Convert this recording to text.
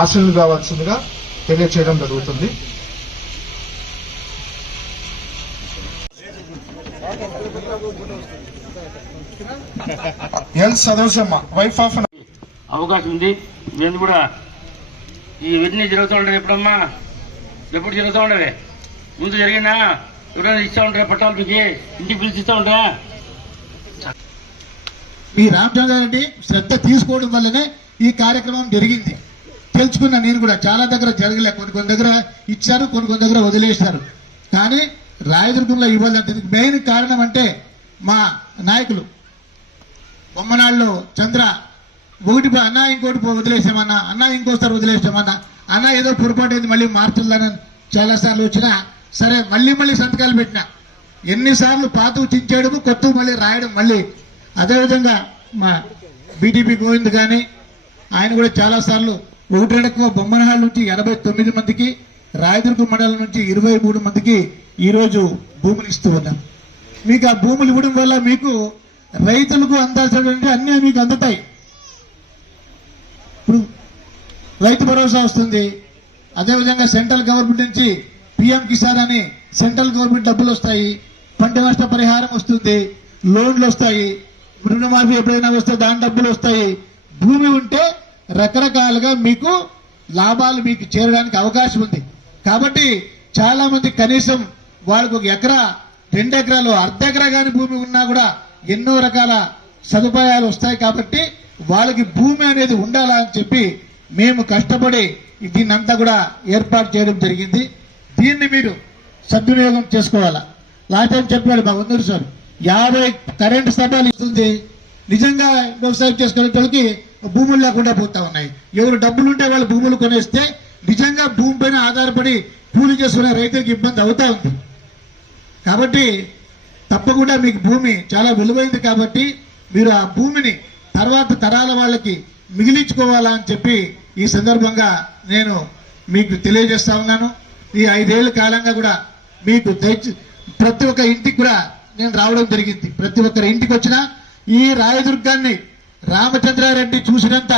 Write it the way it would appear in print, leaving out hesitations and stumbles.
ఆశలు కావాల్సిందిగా తెలియచేయడం జరుగుతుంది. ఎల్ సదోషమ్మ వైఫ్ ఆఫ్ అవకాశం ఉంది. నేను కూడా ఇవన్నీ జరుగుతూ ఉంటాయి. ఎప్పుడమ్మా ఎప్పుడు జరుగుతూ ఉండవే ముందు జరిగినా ఎవరైనా ఇస్తూ ఉంటారా పట్టాలు మీకు ఇంటికి పిలిచి ఇస్తూ ఉంటారా? ఈ రామచంద్రారెడ్డి శ్రద్ధ తీసుకోవడం వల్లనే ఈ కార్యక్రమం జరిగింది. తెలుసుకున్నా నేను కూడా. చాలా దగ్గర జరగలే, కొన్ని దగ్గర ఇచ్చారు, కొన్ని దగ్గర వదిలేశారు. కానీ రాయదుర్గంలో ఇవ్వాలంటే మెయిన్ కారణం అంటే మా నాయకులు బొమ్మనాళ్ళు చంద్ర ఒకటి అన్న ఇంకోటి వదిలేసామన్నా, అన్న ఇంకోసారి వదిలేసామన్నా, అన్న ఏదో పొరపాటు అయింది మళ్ళీ మార్చులని చాలాసార్లు వచ్చినా సరే మళ్ళీ సంతకాలు పెట్టినా. ఎన్నిసార్లు పాతకు చించేయడము, కొత్తకు మళ్ళీ రాయడం మళ్ళీ. అదేవిధంగా మా బీటీపీ గోవింద్ కానీ ఆయన కూడా చాలాసార్లు ఒకటి రెండుగా బొమ్మనహాళ్ళ నుంచి 89 మందికి, రాయదుర్గం మండలం నుంచి 23 మందికి ఈరోజు భూములు ఇస్తూ ఉన్నాం. మీకు ఆ భూములు ఇవ్వడం వల్ల మీకు రైతులకు అందాల్సినటువంటి అన్నీ మీకు అందుతాయి. ఇప్పుడు రైతు భరోసా వస్తుంది. అదేవిధంగా సెంట్రల్ గవర్నమెంట్ నుంచి పిఎం కిసాన్ అని సెంట్రల్ గవర్నమెంట్ డబ్బులు వస్తాయి. పంట నష్ట పరిహారం వస్తుంది, లోన్లు వస్తాయి, రుణమాఫీ ఎప్పుడైనా వస్తే దాని డబ్బులు వస్తాయి. భూమి ఉంటే రకరకాలుగా మీకు లాభాలు మీకు చేరడానికి అవకాశం ఉంది. కాబట్టి చాలా మంది కనీసం వాళ్ళకు 1 ఎకరా 2 ఎకరాలు అర్ధ ఎకరా కానీ భూమి ఉన్నా కూడా ఎన్నో రకాల సదుపాయాలు వస్తాయి. కాబట్టి వాళ్ళకి భూమి అనేది ఉండాలా అని చెప్పి మేము కష్టపడి దీన్నంతా కూడా ఏర్పాటు చేయడం జరిగింది. దీన్ని మీరు సద్వినియోగం చేసుకోవాలా. లాస్ట్ టైం చెప్పాడు మా వందూరు సార్ 50 కరెంటు స్తంభాలు ఇస్తుంది. నిజంగా వ్యవసాయం చేసుకునే వాళ్ళకి భూములు లేకుండా పోతా ఉన్నాయి. ఎవరు డబ్బులుంటే వాళ్ళు భూములు కొనేస్తే నిజంగా భూమి పైన ఆధారపడి కూలి చేసుకునే రైతులకు ఇబ్బంది అవుతా ఉంది. కాబట్టి తప్పకుండా మీకు భూమి చాలా విలువైంది. కాబట్టి మీరు ఆ భూమిని తర్వాత తరాల వాళ్ళకి మిగిలించుకోవాలా అని చెప్పి ఈ సందర్భంగా నేను మీకు తెలియజేస్తా ఉన్నాను. ఈ 5 ఏళ్ల కాలంగా కూడా మీకు ప్రతి ఒక్క ఇంటికి కూడా నేను రావడం జరిగింది. ప్రతి ఒక్కరి ఇంటికి వచ్చినా ఈ రాయదుర్గాన్ని రామచంద్రారెడ్డి చూసినంత